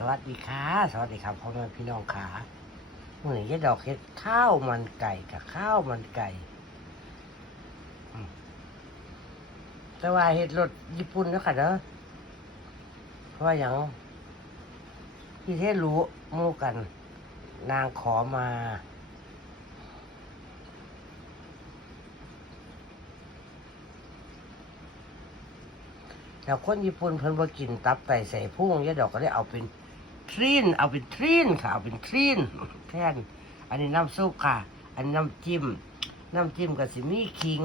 สวัสดีค่ะ สวัสดีครับพ่อแม่พี่น้องขาเมื่อนี้ยาดอกเฮ็ดข้าวมันไก่กับข้าวมันไก่แต่ว่าเฮ็ดรสญี่ปุ่นนะค่ะเด้อเพราะว่าอย่างที่เทศรู้มู่กัน นางขอมาแล้วคนญี่ปุ่นเพิ่นบ่กินตับไตใส่พุ่งยาดอกก็เลยเอาเป็น ทรีนเอาเป็นทรีนค่ะเอาเป็นทรีนแทนอันนี้น้ำซุปค่ะ อันนี้น้ำจิ้มน้ำจิ้มก็สิมีขิง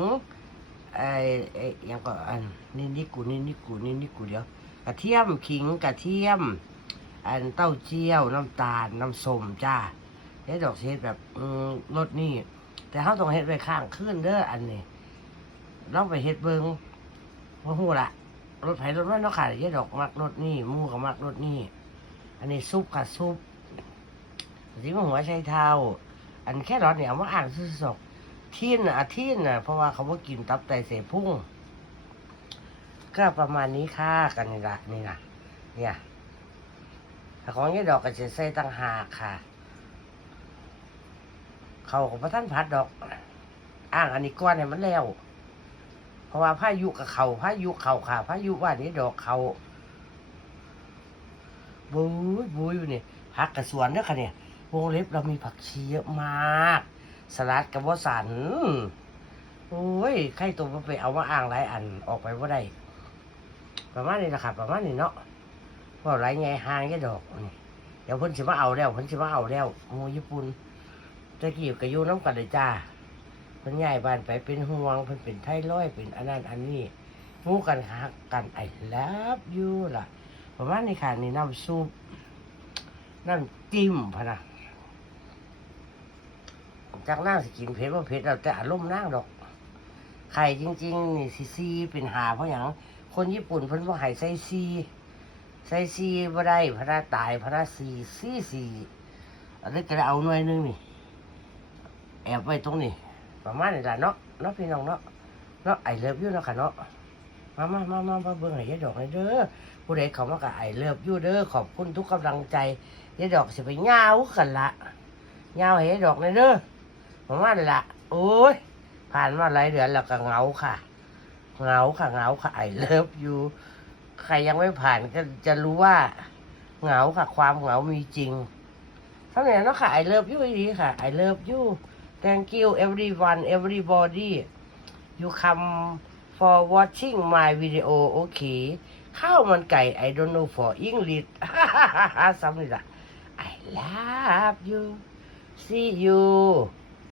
ไอ้ไอ้ยังก็อันนี่นี่กูนี่นี่กูนี่นี่กูเดียวกระเทียมขิงกระเทียม อันเต้าเจี้ยวน้ำตาลน้ำส้มจ้าเฮ็ดดอกเฮ็ดแบบรสนี่ แต่เขาต้องเฮ็ดไว้ข้างขึ้นเด้ออันนี้ลองไปเฮ็ดเบิ่งบ่ฮู้ละรถไถรถมันเนาะค่ะยายดอกมักรถนี่มู่ก็มักรถนี่ อันนี้ซุปค่ะซุปสีมหัวไชเท้า อันแค่รอทเนี่ยเอามาอ่างซื้อสกทีนอะทีนอะ เพราะว่าเขาว่ากินตับไตเสพุ่ง ก็ประมาณนี้ค่ะกันนี่ละนี่นะเนี่ยของยายดอกก็จะใส่ตั้งหากค่ะ เขาของพระท่านพัดดอก อ่างอันนี้ก้อนเนี่ยมันแล้ว เพราะว่าพายุกับเขาพายุเขาค่ะพายุว่านี้ดอกเขา บุ้ยบุ้ยอยู่นี่ยผักกระสวนเด้อค่ะเนี่ยวงเล็บเรามีผักชีเยอะมาก สลัดกับวสันโอ้ยใครตัวมาไปเอามาอ่างหลายอันออกไปว่าได้ประมาณนี้แหละค่ะประมาณนี้เนาะว่าไรไงหางแยะดอกนี่เดี๋ยวเพิ่นสิมาเอาแล้วเพิ่นสิมาเอาแล้วมูญี่ปุ่นตะกี้ก็อยู่น้ำกันเลยจ้าเพิ่นย้ายบ้านไปเป็นห่วงเพิ่นเป็นไทร้อยเป็นอันนั้นอันนี้หมูกันหักกันไอ้ลับอยู่ล่ะ ประมาณนี้ค่ะนี่น้ำซุปน้ำจิ้มพะนะจากนั่งสกินเผ็ดว่าเผ็ดเราแต่อารมณ์นั่งดอก ไข่จริง ๆ นี่ซีซีเป็นหาเพราะอย่างคนญี่ปุ่นเพิ่นว่าไข่ใส่ซีใส่ซีบ่ได้พระนาตายพระนาซีซีซีอันนี้ก็เลยเอาหน่วยนึงนี่ แอบไว้ตรงนี้ ประมาณนี้ละเนาะเนาะพี่น้องเนาะเนาะไอเลิฟยูเนาะค่ะเนาะ มามามามามาเบิ่งให้ยายดอกให้เด้อผู้ใดเขามากับไอเลิฟยูเด้อขอบคุณทุกกำลังใจยายดอกสิไปยาวกันละย่าวให้ยายดอกเลยเด้อประมาณละโอ้ยผ่านมาหลายเดือนแล้วก็เหงาค่ะเหงาค่ะเหงาค่ะไอเลิฟยูใครยังไม่ผ่านก็จะรู้ว่าเหงาค่ะความเหงามีจริงเท่านี้เนาะค่ะไอเลิฟยูดีค่ะไอเลิฟยู Thank you everyone, everybody. You come for watching my video, okay? ข้าวมันไก่ I don't know for English ซ้ำเลยละ I love you. See you